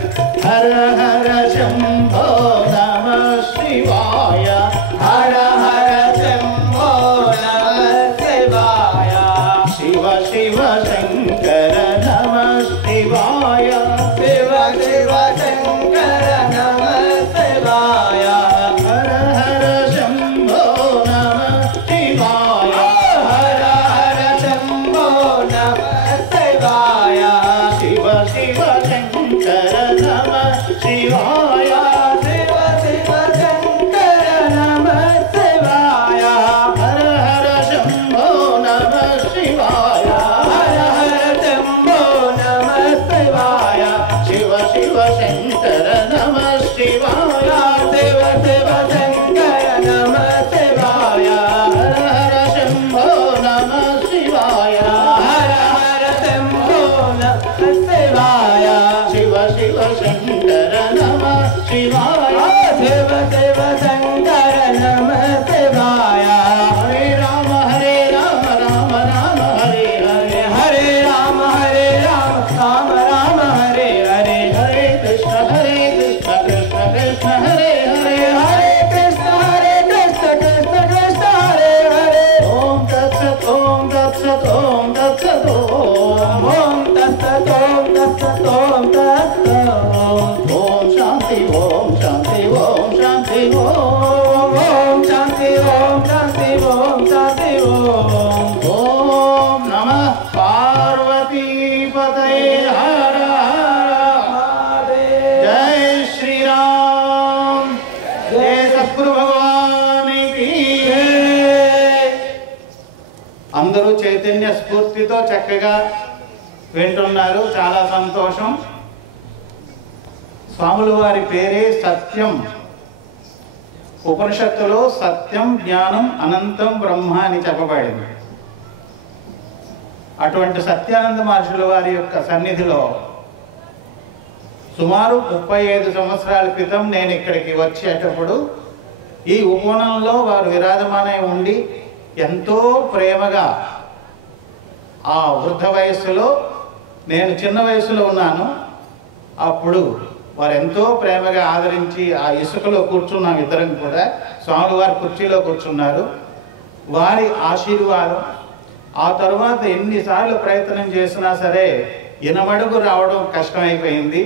హర హర శంభో నమః శివాయ, హర హర శంభో నమః శివాయ, శివ శివ శంకర నమః శివాయ, శివ శివ శంకర నమః శివాయ. హర హర శంభో నమః శివాయ, హర హర శంభో నమః శివాయ, శివ శివ శంకర నమః శివాయ, శివ శివ శంకర నమః శివాయ. హర హర శంభో నమః శివాయ, హర హర శంభో నమః శివాయ, శివ శివ శంకర నమః శివాయ, శివ శివ శంకర నమః శివాయ. హర హర శంభో నమః శివాయ, హర హర శంభో నమః శివాయ, శివ శివ శంకర నమః శివాయ, శివ శివ శంకర నమః శివాయ. హరే రామ రామ రామ హరే హరే, హరే రామ రామ రామ హరే హరే, హరే కృష్ణ కృష్ణ కృష్ణ హరే హరే, హరే కృష్ణ కృష్ణ కృష్ణ హరే హరే. ఓం తత్సత్ ఓం తత్సత్ ఓం తత్సత్ ఓం తత్సత్ ఓం తత్సత్ ఓం తత్సత్. ఓం శాంతి ఓం శాంతి ఓం శాంతి ఓం శాంతి ఓం శాంతి ఓం శాంతి ఓం నమః పార్వతీపతయే. హర హర జై శ్రీరామ్, జై సద్గురు భగవానికి. అందరూ చైతన్య స్ఫూర్తితో చక్కగా వింటున్నారు, చాలా సంతోషం. స్వాముల వారి పేరే సత్యం. ఉపనిషత్తులో సత్యం జ్ఞానం అనంతం బ్రహ్మ అని చెప్పబడింది. అటువంటి సత్యానంద మహర్షుల వారి యొక్క సన్నిధిలో సుమారు 35 సంవత్సరాల క్రితం నేను ఇక్కడికి వచ్చేటప్పుడు ఈ ఉపవనంలో వారు విరాజమానై ఉండి ఎంతో ప్రేమగా, ఆ వృద్ధ వయస్సులో నేను చిన్న వయసులో ఉన్నాను, అప్పుడు వారు ఎంతో ప్రేమగా ఆదరించి ఆ ఇసుకలో కూర్చున్నాం ఇద్దరం కూడా. స్వామి వారి కుర్చీలో కూర్చున్నారు. వారి ఆశీర్వాదం. ఆ తర్వాత ఎన్నిసార్లు ప్రయత్నం చేసినా సరే ఇనమడుగు రావడం కష్టమైపోయింది.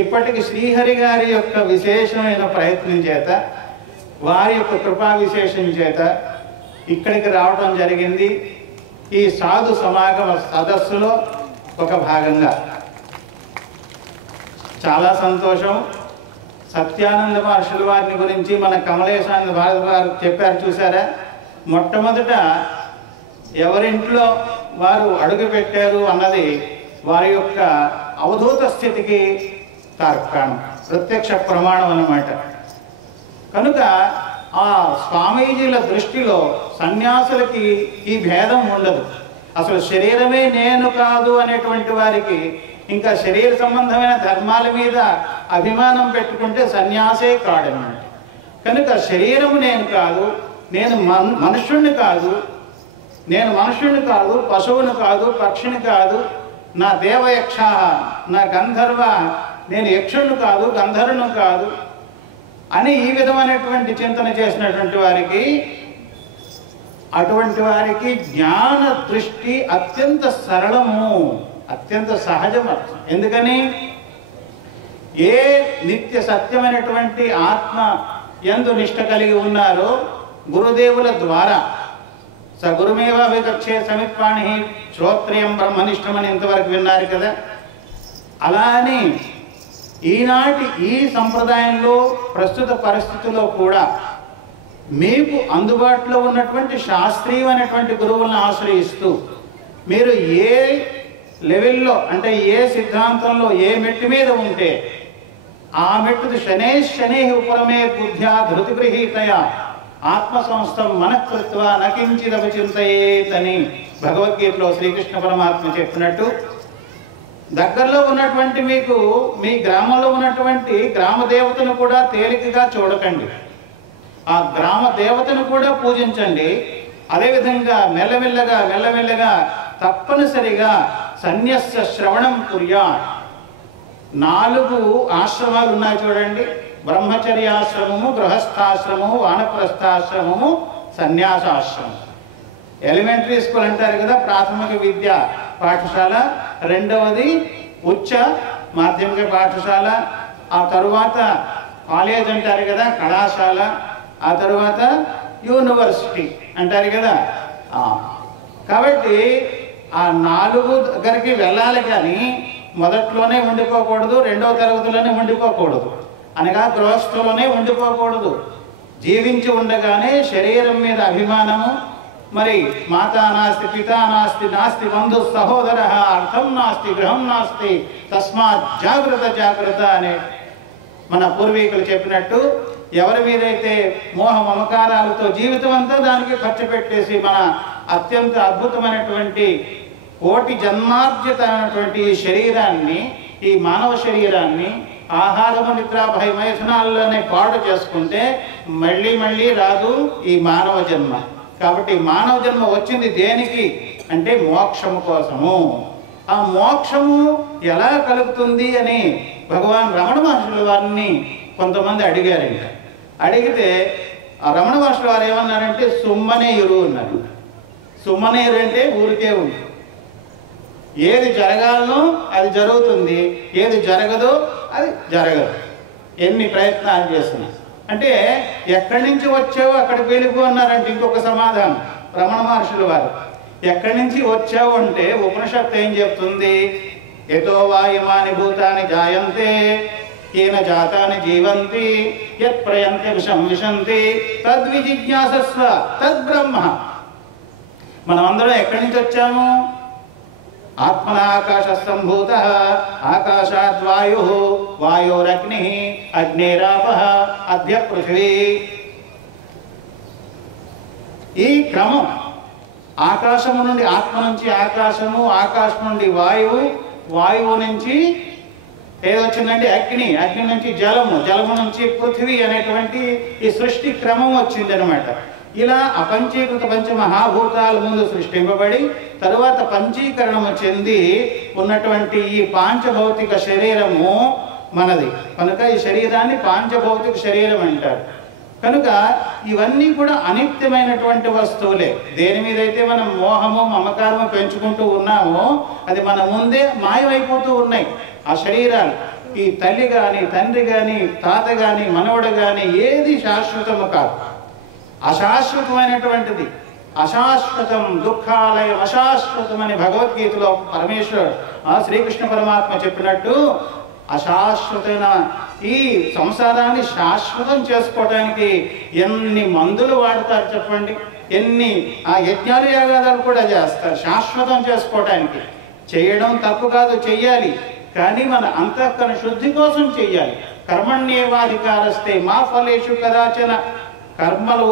ఇప్పటికి శ్రీహరి గారి యొక్క విశేషమైన ప్రయత్నం చేత, వారి యొక్క కృపా విశేషం చేత ఇక్కడికి రావడం జరిగింది. ఈ సాధు సమాగమ సదస్సులో ఒక భాగంగా చాలా సంతోషం. సత్యానంద మహర్షుల వారిని గురించి మన కమలేశానంద భారతి గారు చెప్పారు, చూసారా? మొట్టమొదట ఎవరింట్లో వారు అడుగు పెట్టారు అన్నది వారి యొక్క అవధూత స్థితికి తార్కాణం, ప్రత్యక్ష ప్రమాణం అన్నమాట. కనుక ఆ స్వామీజీల దృష్టిలో సన్యాసులకి ఈ భేదం ఉండదు. అసలు శరీరమే నేను కాదు అనేటువంటి వారికి ఇంకా శరీర సంబంధమైన ధర్మాల మీద అభిమానం పెట్టుకుంటే సన్యాసే కాడనమాట. కనుక శరీరము నేను కాదు, నేను మనుష్యుణ్ణి కాదు, నేను మనుష్యుని కాదు, పశువుని కాదు, పక్షిని కాదు, నా దేవయక్ష, నా గంధర్వ, నేను యక్షుణ్ణి కాదు, గంధర్వుని కాదు అని ఈ విధమైనటువంటి చింతన చేసినటువంటి వారికి, అటువంటి వారికి జ్ఞాన దృష్టి అత్యంత సరళము, అత్యంత సహజం. ఎందుకని ఏ నిత్య సత్యమైనటువంటి ఆత్మ యందు నిష్ట కలిగి ఉన్నారో గురుదేవుల ద్వారా సగురుమేవ వికక్షే సమిత్పాణి శ్రోత్రియం బ్రహ్మనిష్టమని ఇంతవరకు విన్నారు కదా. అలా అని ఈనాటి ఈ సంప్రదాయంలో ప్రస్తుత పరిస్థితుల్లో కూడా మీకు అందుబాటులో ఉన్నటువంటి శాస్త్రీయమైనటువంటి గురువులను ఆశ్రయిస్తూ మీరు ఏ లెవెల్లో అంటే ఏ సిద్ధాంతంలో ఏ మెట్టు మీద ఉంటే ఆ మెట్టుది శనే ఉపరమే బుద్ధ్యా ధృతిగృహీతయ ఆత్మసంస్థం మనకృత్వ నకించిదవచింతయేతని భగవద్గీతలో శ్రీకృష్ణ పరమాత్మ చెప్పినట్టు, దగ్గరలో ఉన్నటువంటి మీకు మీ గ్రామంలో ఉన్నటువంటి గ్రామ దేవతను కూడా తేలికగా చూడకండి, ఆ గ్రామ దేవతను కూడా పూజించండి. అదేవిధంగా మెల్లమెల్లగా తప్పనిసరిగా సన్యస్య శ్రవణం కుర్యాత్. 4 ఆశ్రమాలు ఉన్నాయి చూడండి, బ్రహ్మచర్యాశ్రమము, గృహస్థాశ్రమము, వానప్రస్థాశ్రమము, సన్యాసాశ్రమం. ఎలిమెంటరీ స్కూల్ అంటారు కదా, ప్రాథమిక విద్య పాఠశాల, రెండవది ఉచ్చ మాధ్యమిక పాఠశాల, ఆ తరువాత కాలేజ్ అంటారు కదా, కళాశాల, ఆ తరువాత యూనివర్సిటీ అంటారు కదా. కాబట్టి ఆ 4 దగ్గరికి వెళ్ళాలి కానీ మొదట్లోనే ఉండిపోకూడదు, 2వ తరగతిలోనే ఉండిపోకూడదు, అనగా గృహస్థులోనే ఉండిపోకూడదు. జీవించి ఉండగానే శరీరం మీద అభిమానము, మరి మాతా నాస్తి పితా నాస్తి నాస్తి బంధు సహోదర అర్థం నాస్తి గృహం నాస్తి తస్మాత్ జాగ్రత్త అనే మన పూర్వీకులు చెప్పినట్టు, ఎవరి మీదైతే మోహ మమకారాలతో జీవితం అంతా దానికి ఖర్చు పెట్టేసి మన అత్యంత అద్భుతమైనటువంటి కోటి జన్మార్జిత అయినటువంటి ఈ శరీరాన్ని, ఈ మానవ శరీరాన్ని ఆహారము నిద్ర భయ మైథునాల్లోనే పాడు చేసుకుంటే మళ్ళీ రాదు ఈ మానవ జన్మ. కాబట్టి మానవ జన్మ వచ్చింది దేనికి అంటే మోక్షము కోసము. ఆ మోక్షము ఎలా కలుగుతుంది అని భగవాన్ రమణ మహర్షుల వారిని కొంతమంది అడిగారంట. అడిగితే ఆ రమణ మహర్షుల వారు ఏమన్నారంటే సుమ్మనేయురు అన్నారు. సుమ్మనేయురు అంటే ఊరికే ఉంది, ఏది జరగాలనో అది జరుగుతుంది, ఏది జరగదో అది జరగదు, ఎన్ని ప్రయత్నాలు చేసినా. అంటే ఎక్కడి నుంచి వచ్చావో అక్కడికి వెళ్ళిపో అన్నారంటే ఇంకొక సమాధానం రమణ మహర్షుల వారు. ఎక్కడి నుంచి వచ్చావు అంటే ఉపనిషత్తు ఏం చెప్తుంది, యతో వాయుమాని భూతాని జాయంతే కేన జాతాని జీవంతి యత్ ప్రయంతి విశంతి తద్విజిజ్ఞాసస్వ తద్బ్రహ్మ. మనం అందరం ఎక్కడి నుంచి వచ్చాము? ఆత్మన ఆకాశ సంభూత ఆకాశాద్ వాయు వాయోరగ్ని అగ్నేరాప అద్య పృథివీ. ఈ క్రమం ఆకాశము నుండి ఆత్మ నుంచి ఆకాశము, ఆకాశం నుండి వాయువు, వాయువు నుంచి ఏదొచ్చిందంటే అగ్ని, అగ్ని నుంచి జలము, జలము నుంచి పృథివీ అనేటువంటి ఈ సృష్టి క్రమం వచ్చింది అనమాట. ఇలా అపంచీకృత పంచమహాభూతాల ముందు సృష్టింపబడి తరువాత పంచీకరణము చెంది ఉన్నటువంటి ఈ పాంచభౌతిక శరీరము మనది. కనుక ఈ శరీరాన్ని పాంచభౌతిక శరీరం అంటారు. కనుక ఇవన్నీ కూడా అనిత్యమైనటువంటి వస్తువులే. దేని మీదైతే మనం మోహము మమకారము పెంచుకుంటూ ఉన్నామో అది మన ముందే మాయమైపోతూ ఉన్నాయి. ఆ శరీరాలు, ఈ తల్లి కానీ తండ్రి కానీ తాత కానీ మనవడు కానీ ఏది శాశ్వతము కాదు, అశాశ్వతమైనటువంటిది. అశాశ్వతం దుఃఖాలయం అశాశ్వతం అని భగవద్గీతలో పరమేశ్వరుడు శ్రీకృష్ణ పరమాత్మ చెప్పినట్టు అశాశ్వతమైన ఈ సంసారాన్ని శాశ్వతం చేసుకోవడానికి ఎన్ని మందులు వాడతారు చెప్పండి, ఎన్ని యజ్ఞాలు యాగాలు కూడా చేస్తారు శాశ్వతం చేసుకోవడానికి. చేయడం తప్పు కాదు, చెయ్యాలి, కానీ మన అంతఃకరణ శుద్ధి కోసం చెయ్యాలి. కర్మణ్యేవాధికారస్తే మా ఫలేషు కదాచన. కర్మలు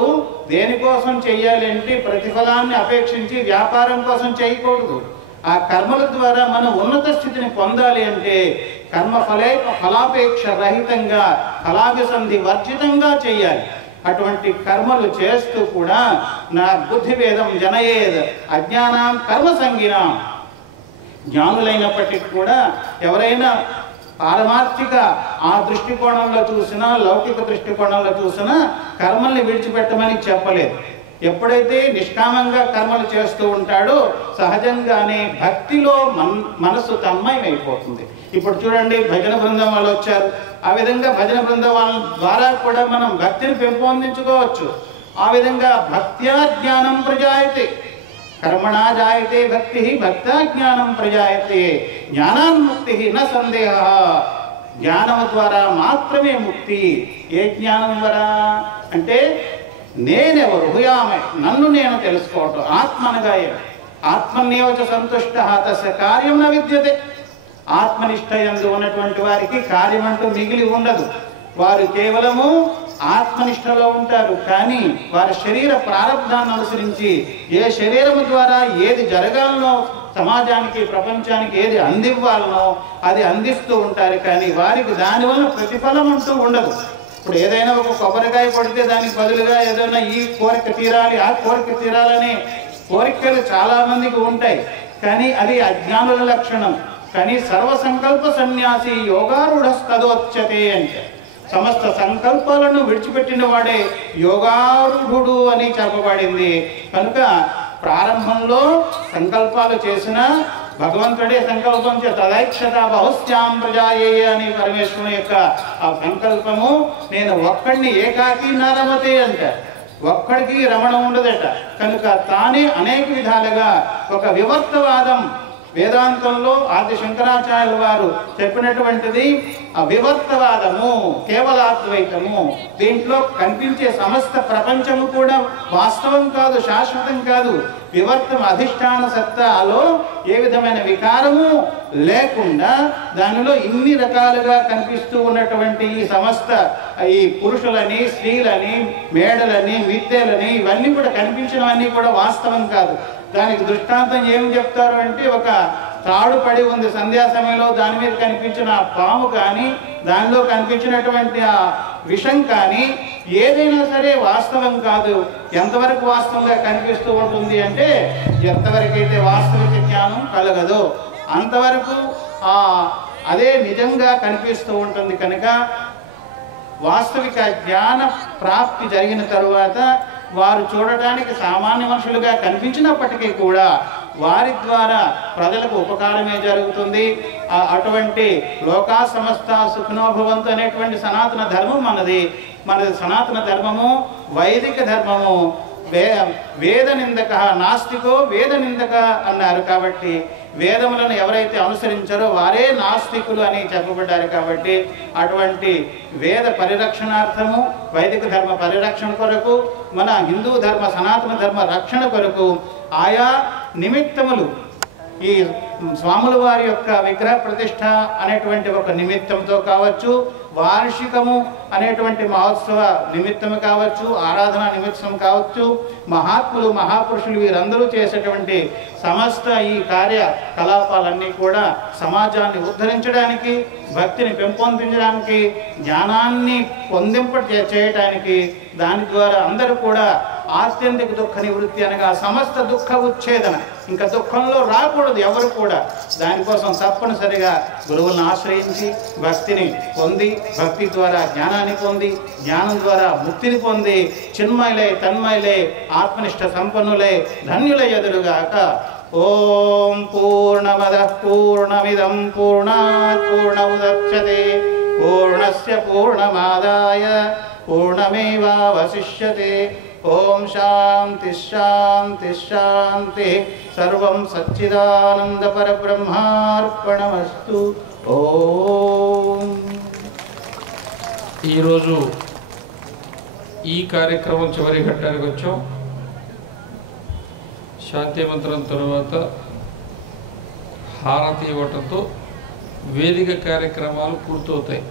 దేనికోసం చెయ్యాలి అంటే ప్రతిఫలాన్ని అపేక్షించి వ్యాపారం కోసం చేయకూడదు. ఆ కర్మల ద్వారా మనం ఉన్నత స్థితిని పొందాలి అంటే కర్మ ఫలాపేక్ష రహితంగా ఫలాభిసంధి వర్జితంగా చేయాలి. అటువంటి కర్మలు చేస్తూ కూడా నా బుద్ధిభేదం జనయేద్ అజ్ఞానం కర్మ సంగినాం. జ్ఞానులైనప్పటికీ కూడా ఎవరైనా పారమార్థిక ఆ దృష్టికోణంలో చూసినా లౌకిక దృష్టికోణంలో చూసినా కర్మల్ని విడిచిపెట్టమని చెప్పలేదు. ఎప్పుడైతే నిష్కామంగా కర్మలు చేస్తూ ఉంటాడో సహజంగానే భక్తిలో మనస్సు తన్మయమైపోతుంది. ఇప్పుడు చూడండి, భజన బృందం వాళ్ళు వచ్చారు. ఆ విధంగా భజన బృందం వాళ్ళ ద్వారా కూడా మనం భక్తిని పెంపొందించుకోవచ్చు. ఆ విధంగా భక్త్యా జ్ఞానం ప్రజాయతే, కర్మణా జాయతే భక్తి భక్త్యా జ్ఞానం ప్రజాయతే, జ్ఞానాన్ముక్తి న సందేహ. జ్ఞానం ద్వారా మాత్రమే ముక్తి. ఏ జ్ఞానం ద్వారా అంటే నేనెవరు హుయామే, నన్ను నేను తెలుసుకోవటం. ఆత్మనగా ఆత్మన్యేవచ సంతుష్ట తస్య కార్యం న విద్యతే. ఆత్మనిష్ట యందు ఉన్నటువంటి వారికి కార్యం అంటూ మిగిలి ఉండదు. వారు కేవలము ఆత్మనిష్టలో ఉంటారు, కానీ వారి శరీర ప్రారంధాన్ని అనుసరించి ఏ శరీరము ద్వారా ఏది జరగాలనో సమాజానికి ప్రపంచానికి ఏది అందివ్వాలనో అది అందిస్తూ ఉంటారు, కానీ వారికి దానివల్ల ప్రతిఫలం అంటూ ఉండదు. ఇప్పుడు ఏదైనా ఒక కొబ్బరికాయ కొడితే దానికి బదులుగా ఏదైనా ఈ కోరిక తీరాలి ఆ కోరిక తీరాలనే కోరికలు చాలా మందికి ఉంటాయి, కానీ అది అజ్ఞానుల లక్షణం. కానీ సర్వసంకల్ప సన్యాసి యోగారూఢస్తదోచ్యతే అంటే సమస్త సంకల్పాలను విడిచిపెట్టిన వాడే యోగారూఢుడు అని చెప్పబడింది. కనుక ప్రారంభంలో సంకల్పాలు చేసిన భగవంతుడే సంకల్పం తదైక్షత బహుశ్యాం ప్రజాయే అని పరమేశ్వరుని యొక్క ఆ సంకల్పము. నేను ఒక్కడిని ఏకాకి నరమతే అంట, ఒక్కడికి రమణ ఉండదట. కనుక తానే అనేక విధాలుగా ఒక వివర్తవాదం వేదాంతంలో ఆది శంకరాచార్యుల వారు చెప్పినటువంటిది ఆ వివర్తవాదము, కేవలాద్వైతము. దీంట్లో కనిపించే సమస్త ప్రపంచము కూడా వాస్తవం కాదు, శాశ్వతం కాదు. వివర్తం అధిష్టాన సత్తాలో ఏ విధమైన వికారము లేకుండా దానిలో ఇన్ని రకాలుగా కనిపిస్తూ ఉన్నటువంటి ఈ సమస్త ఈ పురుషులని స్త్రీలని మేడలని విద్యలని ఇవన్నీ కూడా కనిపించినవన్నీ కూడా వాస్తవం కాదు. దానికి దృష్టాంతం ఏం చెప్తారు అంటే, ఒక తాడు పడి ఉంది సంధ్యా సమయంలో, దాని మీద కనిపించిన ఆ పాము కానీ దానిలో కనిపించినటువంటి ఆ విషం కానీ ఏదైనా సరే వాస్తవం కాదు. ఎంతవరకు వాస్తవంగా కనిపిస్తూ ఉంటుంది అంటే, ఎంతవరకు అయితే వాస్తవిక జ్ఞానం కలగదు అంతవరకు అదే నిజంగా కనిపిస్తూ ఉంటుంది. కనుక వాస్తవిక జ్ఞాన ప్రాప్తి జరిగిన తరువాత వారు చూడటానికి సామాన్య మనుషులుగా కనిపించినప్పటికీ కూడా వారి ద్వారా ప్రజలకు ఉపకారమే జరుగుతుంది. అటువంటి లోకా సమస్త సుఖినోభవంతు అనేటువంటి సనాతన ధర్మం మనది సనాతన ధర్మము వైదిక ధర్మము. వేద నిందక నాస్తికో వేద నిందక అన్నారు. కాబట్టి వేదములను ఎవరైతే అనుసరించారో వారే నాస్తికులు అని చెప్పబడ్డారు. కాబట్టి అటువంటి వేద పరిరక్షణార్థము వైదిక ధర్మ పరిరక్షణ కొరకు మన హిందూ ధర్మ సనాతన ధర్మ రక్షణ కొరకు ఆయా నిమిత్తములు ఈ స్వాముల వారి యొక్క విగ్రహ ప్రతిష్ట అనేటువంటి ఒక నిమిత్తంతో కావచ్చు, వార్షికము అనేటువంటి మహోత్సవ నిమిత్తము కావచ్చు, ఆరాధన నిమిత్తం కావచ్చు, మహాత్ములు మహాపురుషులు వీరందరూ చేసేటువంటి సమస్త ఈ కార్యకలాపాలన్నీ కూడా సమాజాన్ని ఉద్ధరించడానికి, భక్తిని పెంపొందించడానికి, జ్ఞానాన్ని పొందింప చేయటానికి, దాని ద్వారా అందరూ కూడా ఆత్యంతిక దుఃఖ నివృత్తి అనగా సమస్త దుఃఖ ఉచ్ఛేదన. ఇంకా దుఃఖంలో రాకూడదు ఎవరు కూడా. దానికోసం తప్పనిసరిగా గురువులను ఆశ్రయించి భక్తిని పొంది, భక్తి ద్వారా జ్ఞానాన్ని పొంది, జ్ఞానం ద్వారా ముక్తిని పొంది చిన్మయులై తన్మయులై ఆత్మనిష్ట సంపన్నులై ధన్యులై ఎదురుగాక. ఓం పూర్ణమదః పూర్ణమిదం పూర్ణాత్ పూర్ణముదచ్యతే పూర్ణస్య పూర్ణమాదాయ పూర్ణమేవావశిష్యతే. ఓం శాంతి శాంతి శాంతి. సర్వం సచ్చిదానంద పరబ్రహ్మార్పణమస్తు. ఓం. ఈరోజు ఈ కార్యక్రమం చివరి ఘట్టానికి వచ్చాం. శాంతి మంత్రం తరువాత హారతి ఇవ్వటంతో వేదిక కార్యక్రమాలు పూర్తవుతాయి.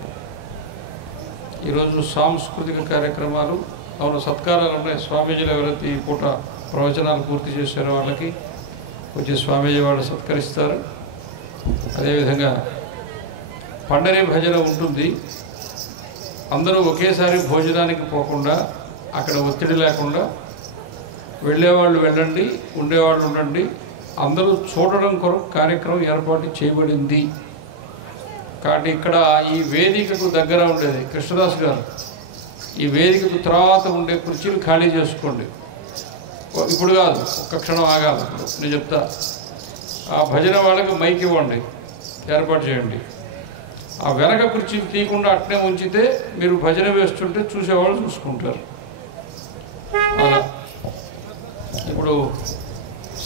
ఈరోజు సాంస్కృతిక కార్యక్రమాలు, అవును సత్కారాలు ఉన్నాయి. స్వామీజీలు ఎవరైతే ఈ పూట ప్రవచనాలు పూర్తి చేశారో వాళ్ళకి వచ్చి స్వామీజీ వాళ్ళు సత్కరిస్తారు. అదేవిధంగా పండరి భజన ఉంటుంది. అందరూ ఒకేసారి భోజనానికి పోకుండా, అక్కడ ఒత్తిడి లేకుండా వెళ్ళేవాళ్ళు వెళ్ళండి, ఉండేవాళ్ళు ఉండండి, అందరూ చూడడం కొరకు కార్యక్రమం ఏర్పాటు చేయబడింది. కాబట్టి ఇక్కడ ఈ వేదికకు దగ్గర ఉండేది కృష్ణదాస్ గారు, ఈ వేదికకు తర్వాత ఉండే కుర్చీలు ఖాళీ చేసుకోండి. ఇప్పుడు కాదు, ఒక్క క్షణం ఆగాలి. ఇప్పుడు నేను చెప్తా. ఆ భజన వాళ్ళకి మైక్ ఇవ్వండి, ఏర్పాటు చేయండి. ఆ వెనక కుర్చీలు తీయకుండా అట్నే ఉంచితే మీరు భజన వేస్తుంటే చూసేవాళ్ళు చూసుకుంటారు. అలా ఇప్పుడు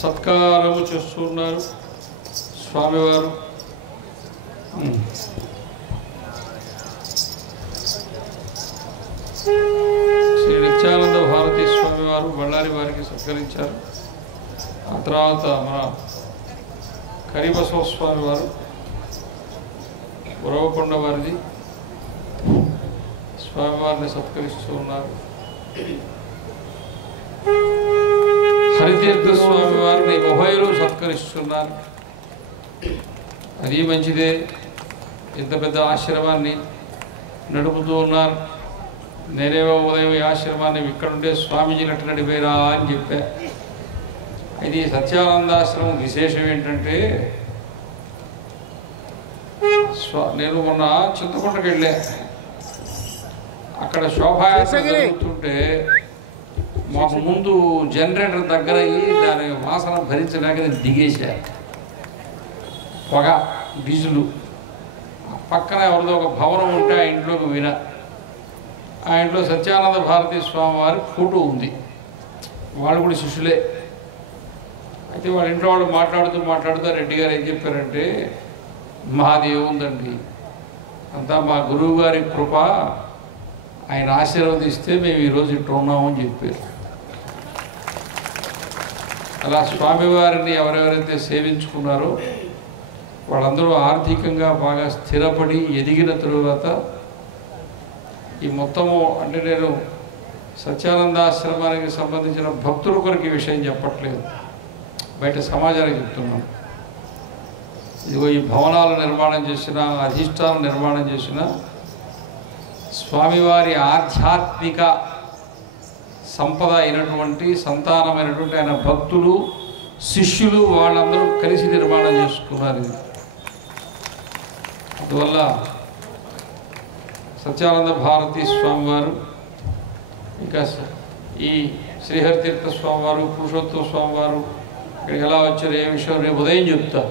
సత్కారము చేస్తున్నారు స్వామివారు. శ్రీ నిత్యానంద భారతీ స్వామి వారు బళ్ళారి వారికి సత్కరించారు. ఆ తర్వాత మన కరిబసవ స్వామి వారు ఉరవకొండ వారిది స్వామివారిని సత్కరిస్తూ ఉన్నారు. హరితీర్థ స్వామి వారిని ఉభయలు సత్కరిస్తున్నారు. అది మంచిదే. ఇంత పెద్ద ఆశ్రమాన్ని నడుపుతూ ఉన్నారు. నేనేమో ఉదయం ఈ ఆశ్రమాన్ని ఇక్కడుండే స్వామీజీని అట్లా నడిపోయిరా అని చెప్పా. ఇది సత్యానందాశ్రమం విశేషం ఏంటంటే, నేను మొన్న చింతకుంటకి వెళ్ళా. అక్కడ శోభాయాత్ర జరుగుతుంటే మాకు ముందు జనరేటర్ దగ్గర అయ్యి దాని వాసన భరించలేక నేను దిగేశా. పొగ, డీజిలు. పక్కన ఎవరిదో ఒక భవనం ఉంటే ఆ ఇంట్లోకి వినా. ఆ ఇంట్లో సత్యానంద భారతీ స్వామి వారి ఫోటో ఉంది. వాళ్ళు కూడా శిష్యులే. అయితే వాళ్ళ ఇంట్లో వాళ్ళు మాట్లాడుతూ రెడ్డి గారు ఏం చెప్పారంటే, మాది ఏముందండి, అంతా మా గురువు గారి కృప, ఆయన ఆశీర్వదిస్తే మేము ఈరోజు ఇట్లా ఉన్నామని చెప్పారు. అలా స్వామివారిని ఎవరెవరైతే సేవించుకున్నారో వాళ్ళందరూ ఆర్థికంగా బాగా స్థిరపడి ఎదిగిన తరువాత ఈ మొత్తము, అంటే నేను సత్యానందాశ్రమానికి సంబంధించిన భక్తుల కొరకు ఈ విషయం చెప్పట్లేదు, బయట సమాజానికి చెప్తున్నాను. ఇదిగో ఈ భవనాలు నిర్మాణం చేసిన, అధిష్టానం నిర్మాణం చేసిన స్వామివారి ఆధ్యాత్మిక సంపద అయినటువంటి సంతానమైనటువంటి ఆయన భక్తులు, శిష్యులు వాళ్ళందరూ కలిసి నిర్మాణం చేసుకున్నారు. ఇది అందువల్ల సత్యానంద భారతీ స్వామివారు, ఇంకా ఈ శ్రీహరితీర్థ స్వామివారు, పురుషోత్తమ స్వామివారు ఇక్కడికి ఎలా వచ్చారు, ఏ విషయం రేపు ఉదయం చెప్తా.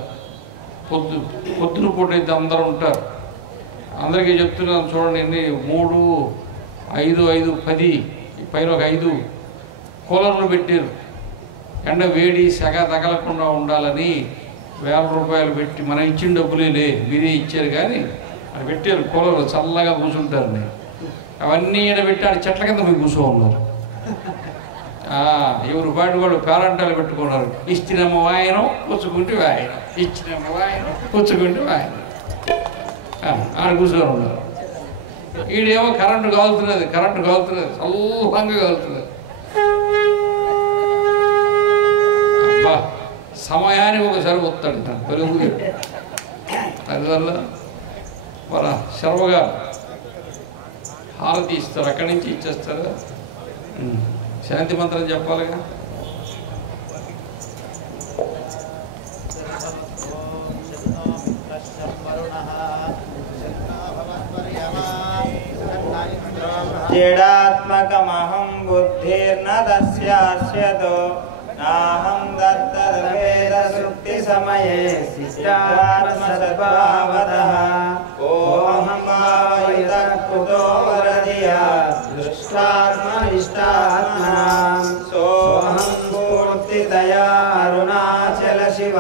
పొద్దున పూట అయితే అందరూ ఉంటారు. అందరికీ చెప్తున్నాను చూడండి. ఎన్ని 3, 5, 5, 10 పైన ఒక 5 కూలర్లు పెట్టారు. ఎండ వేడి సెగ తగలకుండా ఉండాలని 1000 రూపాయలు పెట్టి, మనం ఇచ్చిన డబ్బులే మీరే ఇచ్చారు కానీ అది పెట్టారు. కూలర్లు చల్లగా కూర్చుంటారని అవన్నీ ఈడబెట్టి ఆడ చెట్ల కింద పోయి కూర్చో ఉన్నారు. ఎవరు పాటి వాళ్ళు పేరంటాలు పెట్టుకున్నారు. ఇచ్చినమ్మ వాయనం పుచ్చుకుంటే వాయనం, ఇచ్చినమ్మ వాయనం పుచ్చుకుంటే వాయనం ఆడ కూర్చొని ఉన్నారు. ఈడేమో కరెంటు కాలుతున్నది, చల్లంగా కాలుతున్నది. అబ్బా, సమయానికి ఒకసారి వస్తాడు పెరుగు. అందువల్ల మన శర్మగా హారతి ఇస్తారు, అక్కడి నుంచి ఇచ్చేస్తారు. శాంతి మంత్రం చెప్పాలిగా. जेडात्मकमहं बुद्धिर्न तस्यास्यतो नाहं दत्तद्वेदसुप्तिसमये सिद्धात्मसद्भावतः ओहं भावयुतः कुतो वरदिया दृष्टात्मनिष्ठात्मनां सोऽहं पूर्तितया अरुणाचलशिव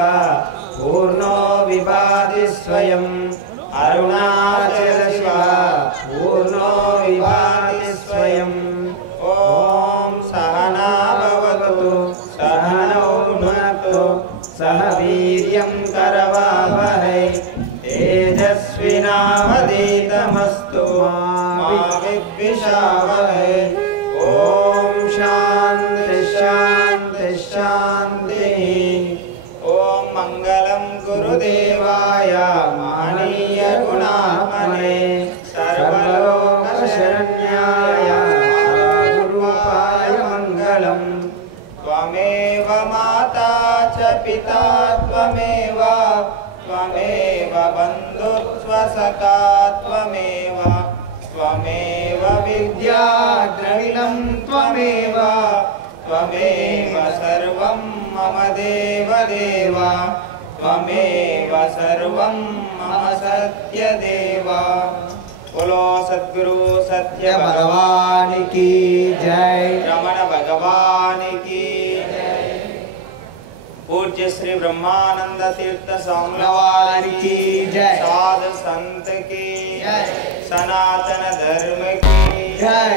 पूर्णो विभाति स्वयम् अरुणाचलशिव पूर्णो विभाति स्वयम्। ॐ सहना भवतु सहनौ भुनक्तु सह वीर्यं करवावहै तेजस्विनावधीतमस्तु मा विद्विषावहै। ॐ शान्ति शान्ति शान्तिः। ॐ मङ्गलं गुरुदेवाय महनीय गुणात्मने सर्वलोकशरण्याय गुरुपाय मङ्गलम्। त्वमेव माता च पिता त्वमेव त्वमेव बन्धुत्वसखा त्वमेव त्वमेव विद्या द्रविणं त्वमेव त्वमेव सर्वं मम देवदेव त्वमेव सर्वं मम सत्यदेव। बोलो सद्गुरु सत्य भगवान की जय। रमण भगवान की जय। पूज्य श्री ब्रह्मानंद तीर्थ स्वामी की जय। साधु संत की जय। सनातन धर्म की जय।